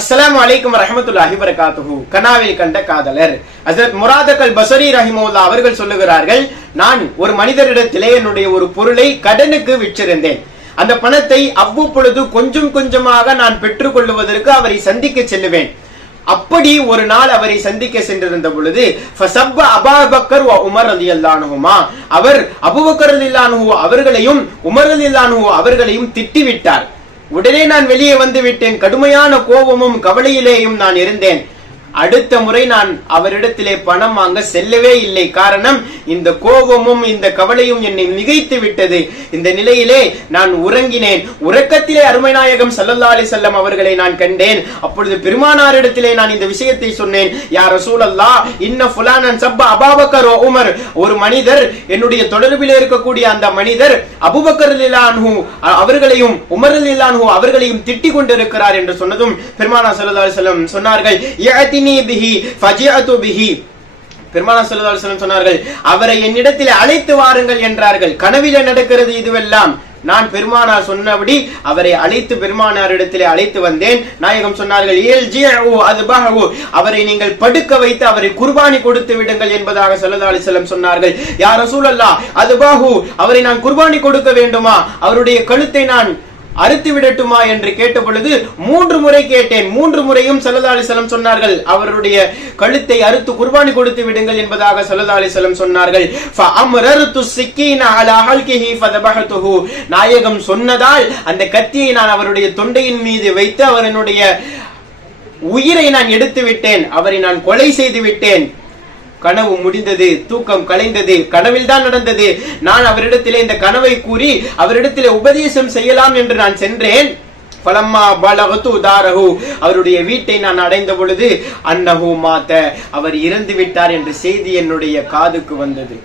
அஸ்ஸலாமு அலைக்கும் வரஹ்மத்துல்லாஹி வபரகாத்துஹு. கனாவில் கண்ட காதலர் ஹஜ்ரத் முராதக் அல் பஸரி ரஹிமஹுல்லாஹ் அவர்கள் சொல்லுகிறார்கள், நான் ஒரு மனிதரிடத்திலே என்னுடைய ஒரு பொருளை கடனுக்கு விற்றிருந்தேன். அந்த பணத்தை அவ்வப்பொழுது கொஞ்சம் கொஞ்சமாக நான் பெற்றுக் கொள்வதற்கு அவரை சந்திக்க செல்லுவேன். அப்படி ஒரு நாள் அவரை சந்திக்க சென்றிருந்த பொழுது அபூபக்கர் உமர் ரலியல்லாஹு அன்ஹுமா, அவர் அபூபக்கர் ரலியல்லாஹு அன்ஹு அவர்களையும் உமர் ரலியல்லாஹு அன்ஹு அவர்களையும் திட்டிவிட்டார். உடனே நான் வெளியே வந்து விட்டேன். கடுமையான கோபமும் கவலையிலேயும் நான் இருந்தேன். அடுத்த முறை நான் அவரிடத்திலே பணம் வாங்க செல்லவே இல்லை. காரணம், இந்த கோபமும் இந்த கவலையும் என்னை மிகைத்து விட்டது. இந்த நிலையிலே நான் உறங்கினேன். உறக்கத்திலே அருமை நாயகம் ஸல்லல்லாஹு அலைஹி வஸல்லம் அவர்களை நான் கண்டேன். அப்பொழுது பெருமானாரிடத்திலே நான் இந்த விஷயத்தை சொன்னேன். யா ரசூலல்லாஹ், இன்ன ஃபுலானன் சப்ப அபூபக்கர் வ உமர், ஒரு மனிதர், என்னுடைய தொடர்பிலே இருக்கக்கூடிய அந்த மனிதர் அபூபக்கர் ரலியல்லாஹு அன்ஹு அவர்களையும் உமர் ரலியல்லாஹு அன்ஹு அவர்களையும் திட்டிக் கொண்டிருக்கிறார் என்று சொன்னதும் பெருமானார் ஸல்லல்லாஹு அலைஹி வஸல்லம் சொன்னார்கள், பெருமானார் ஸல்லல்லாஹு அலைஹி வஸல்லம் சொன்னார்கள், அவரை என்னிடத்தில் அழைத்து வாருங்கள் என்றார்கள். கனவிலே நடக்கிறது இதுவெல்லாம். நான் பெருமானார் சொன்னபடி அவரை அழைத்து பெருமானாரிடத்திலே அழைத்து வந்தேன். நாயகம் சொன்னார்கள், அவரை நீங்கள் படுக்க வைத்து அவரை குர்பானி கொடுத்து விடுங்கள் என்பதாக ஸல்லல்லாஹு அலைஹி வஸல்லம் சொன்னார்கள். யா ரசூலல்லாஹ், அதுபாஹு, அவரை நான் குர்பானி கொடுக்க வேண்டுமா, அவருடைய கழுத்தை நான் அறுத்து விடட்டுமா என்று கேட்ட பொழுது 3 முறை கேட்டேன். 3 முறையும் ஸல்லல்லாஹு அலைஹி வஸல்லம் சொன்னார்கள், அவருடைய கழுத்தை அறுத்து குர்பானி கொடுத்து விடுங்கள் என்பதாக ஸல்லல்லாஹு அலைஹி வஸல்லம் சொன்னார்கள். ஃபஅம்ரர்து ஸிக்கீன அலா ஹல்கிஹி ஃபதபஹதுஹு, நாயகம் சொன்னதால் அந்த கத்தியை நான் அவருடைய தொண்டையின் மீது வைத்து அவருடைய உயிரை நான் எடுத்து விட்டேன், அவரை நான் கொலை செய்து விட்டேன். கனவு முடிந்தது, தூக்கம் கலைந்தது. கனவில் தான் நடந்தது. நான் அவரிடத்திலே இந்த கனவை கூறி அவரிடத்திலே உபதேசம் செய்யலாம் என்று நான் சென்றேன். பலம்மா பலகது தாரஹு, அவருடைய வீட்டை நான் அடைந்த பொழுது அன்னஹு மாத, அவர் இறந்து விட்டார் என்ற செய்தி என்னுடைய காதுக்கு வந்தது.